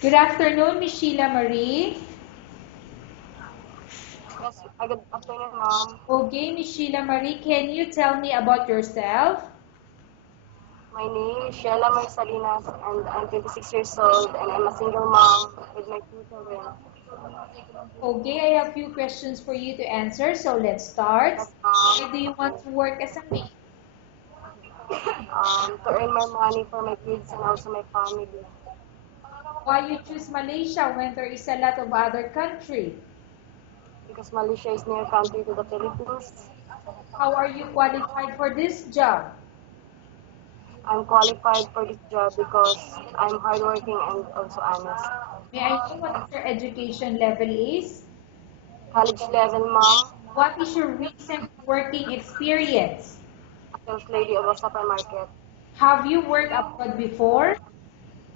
Good afternoon, Miss Sheila Marie. Yes, good afternoon, ma'am. Okay, Miss Sheila Marie, can you tell me about yourself? My name is Sheila May Salinas, and I'm 26 years old, and I'm a single mom with my two children. Okay, I have a few questions for you to answer, so let's start. Yes, Why ma'am. do you want to work as a maid? To earn more money for my kids and also my family. Why you choose Malaysia when there is a lot of other country? Because Malaysia is near country to the Philippines. How are you qualified for this job? I'm qualified for this job because I'm hardworking and also honest. May I know what your education level is? College level, ma'am. What is your recent working experience? A sales lady of a supermarket. Have you worked abroad before?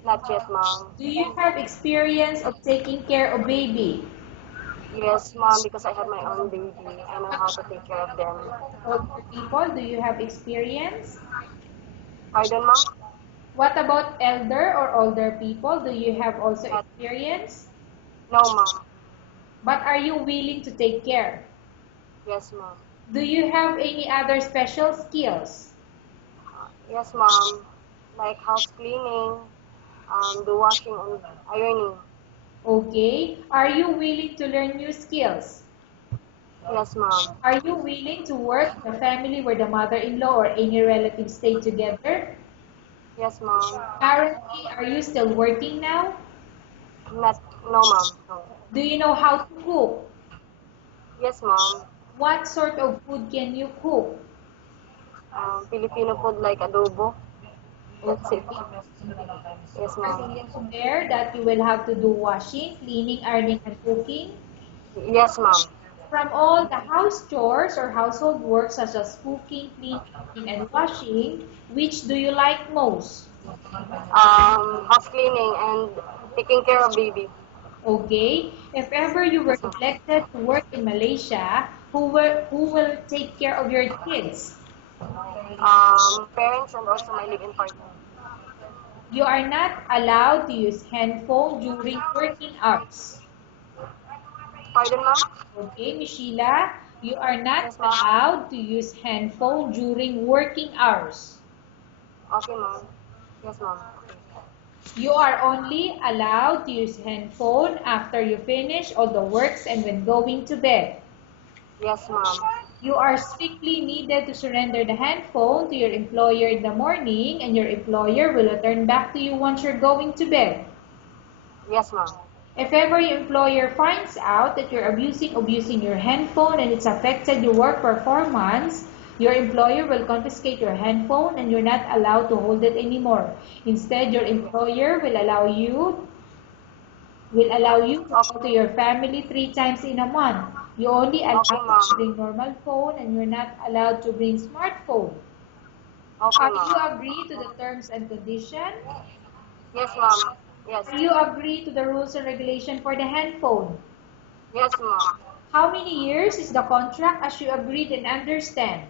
Not yet, ma'am. Do you have experience of taking care of baby? Yes, ma'am, because I have my own baby. I know how to take care of them. Older people, do you have experience? Pardon, ma'am? What about elder or older people? Do you have also Not, experience? no, ma'am. But are you willing to take care? Yes, ma'am. Do you have any other special skills? Yes, ma'am. Like house cleaning, the washing and ironing. Okay. Are you willing to learn new skills? Yes, ma'am. Are you willing to work in a family where the mother-in-law or any relative stay together? Yes, ma'am. Currently, are you still working now? Not, no, ma'am. No. Do you know how to cook? Yes, ma'am. What sort of food can you cook? Filipino food like adobo. That's Okay. it. Yes, Are ma'am. you aware that you will have to do washing, cleaning, ironing, and cooking? Yes, ma'am. From all the house chores or household work such as cooking, cleaning, and washing, which do you like most? House cleaning and taking care of baby. Okay, if ever you were Yes, ma'am. selected to work in Malaysia, who will take care of your kids? Parents and also my live-in partner. You are not allowed to use handphone during working hours. Pardon, ma'am? Okay, Miss Sheila, you are not Yes, ma'am. allowed to use handphone during working hours. Okay, ma'am. Yes, ma'am. You are only allowed to use handphone after you finish all the works and when going to bed. Yes, ma'am. You are strictly needed to surrender the handphone to your employer in the morning and your employer will return back to you once you're going to bed. Yes, ma'am. If ever your employer finds out that you're abusing your handphone and it's affected your work performance, your employer will confiscate your handphone and you're not allowed to hold it anymore. Instead, your employer will allow you to Okay, call to your family 3 times in a month. You only allowed okay, to ma'am. bring normal phone and you're not allowed to bring smartphone. Okay, Are you ma'am. agree to the terms and condition? Yes, ma'am. Yes. Are you agree to the rules and regulation for the handphone? Yes, ma'am. How many years is the contract as you agreed and understand?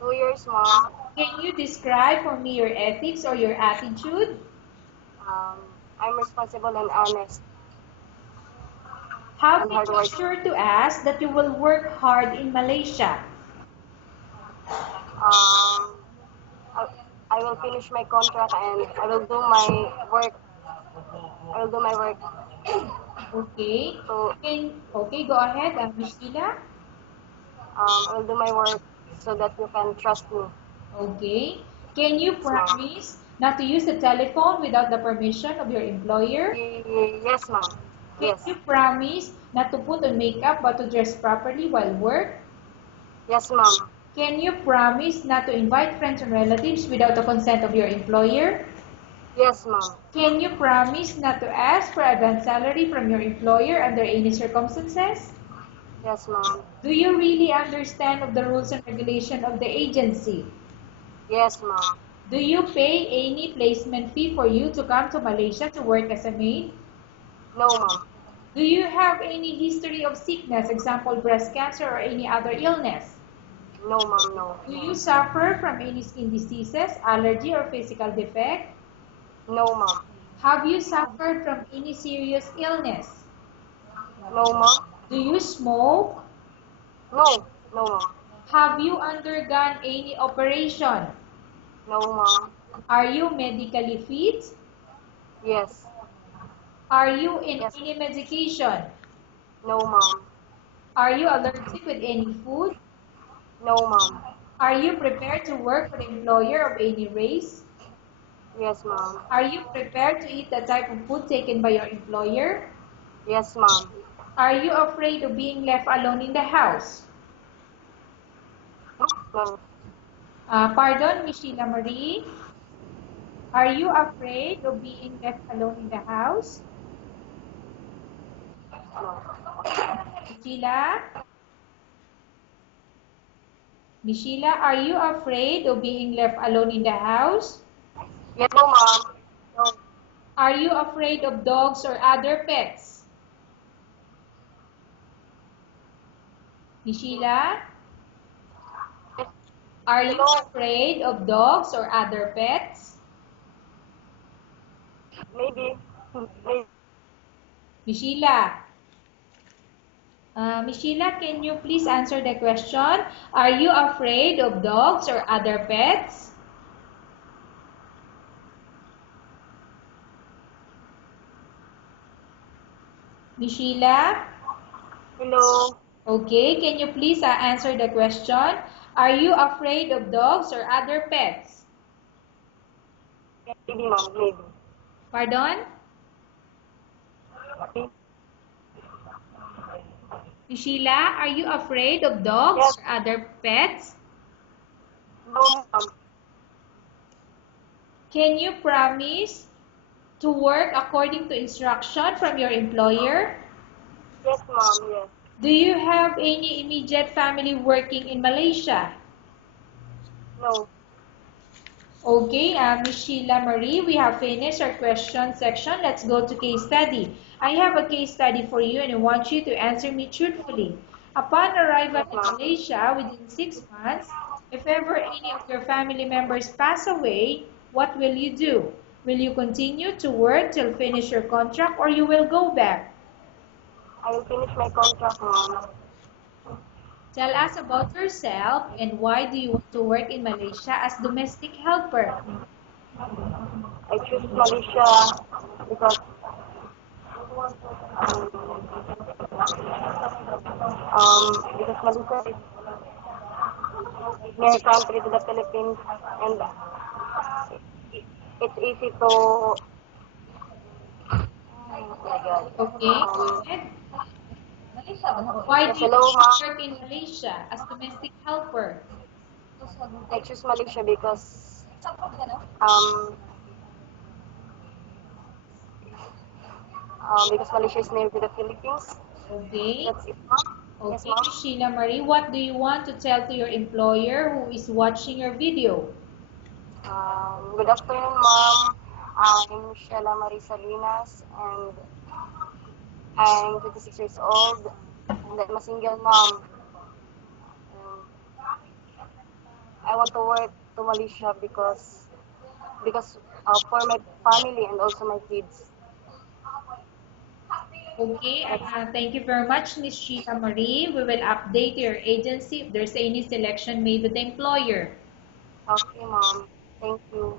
2 years, ma'am. Can you describe for me your ethics or your attitude? Um, I'm responsible and honest How and can you hardworking. assure to us that you will work hard in Malaysia? Um, I, I will finish my contract and I will do my work. I will do my work. Okay. So, Okay, go ahead, Miss Sheila. I will do my work so that you can trust me. Okay. Can you Yes, ma'am. promise not to use the telephone without the permission of your employer? Yes, ma'am. Can Yes. you promise not to put on makeup but to dress properly while work? Yes, ma'am. Can you promise not to invite friends and relatives without the consent of your employer? Yes, ma'am. Can you promise not to ask for advance salary from your employer under any circumstances? Yes, ma'am. Do you really understand of the rules and regulation of the agency? Yes, ma'am. Do you pay any placement fee for you to come to Malaysia to work as a maid? No, ma'am. Do you have any history of sickness, example breast cancer or any other illness? No, ma'am. No. Do you suffer from any skin diseases, allergy or physical defect? No, ma'am. Have you suffered from any serious illness? No, ma'am. Do you smoke? No, no, ma'am. Have you undergone any operation? No, ma'am. Are you medically fit? Yes. Are you in Yes. any medication? No, ma'am. Are you allergic with any food? No, ma'am. Are you prepared to work for the employer of any race? Yes, ma'am. Are you prepared to eat the type of food taken by your employer? Yes, ma'am. Are you afraid of being left alone in the house? No. Pardon, Miss Sheila Marie? Are you afraid of being left alone in the house? Miss Sheila? Miss Sheila, are you afraid of being left alone in the house? Yes, no, ma'am. No. Are you afraid of dogs or other pets? Miss Sheila? Yes. Are you Hello. afraid of dogs or other pets? Maybe. Maybe. Miss Sheila? Miss Sheila, can you please answer the question? Are you afraid of dogs or other pets? Miss Sheila? Hello. Okay, can you please answer the question? Are you afraid of dogs or other pets? Maybe, ma'am. Maybe. Pardon? Okay. Miss Sheila, are you afraid of dogs Yes. or other pets? No, ma'am. Can you promise to work according to instruction from your employer? Yes, ma'am. Yes. Do you have any immediate family working in Malaysia? No. Okay, Miss Sheila Marie, we have finished our question section. Let's go to case study. I have a case study for you and I want you to answer me truthfully. Upon arrival Yes, in ma'am. Malaysia within 6 months, if ever any of your family members pass away, what will you do? Will you continue to work till finish your contract or you will go back? I will finish my contract, ma'am. Tell us about yourself and why do you want to work in Malaysia as domestic helper? I choose Malaysia because Malaysia is near country to the Philippines and it's easy to oh my God. Okay, go ahead. Why Yes, do you hello, want to ma'am. work in Malaysia as domestic helper? I choose Malaysia um because Malaysia is near to the Philippines. Okay. That's it, ma'am. Yes, Okay, ma'am. Miss Sheila Marie, what do you want to tell to your employer who is watching your video? Good afternoon, ma'am. I'm Sheila Marie Salinas, and I'm 26 years old, and I'm a single mom. And I want to work to Malaysia because for my family and also my kids. Okay, That's thank you very much, Miss Sheila Marie. We will update your agency if there's any selection made with the employer. okay, mom. Thank you.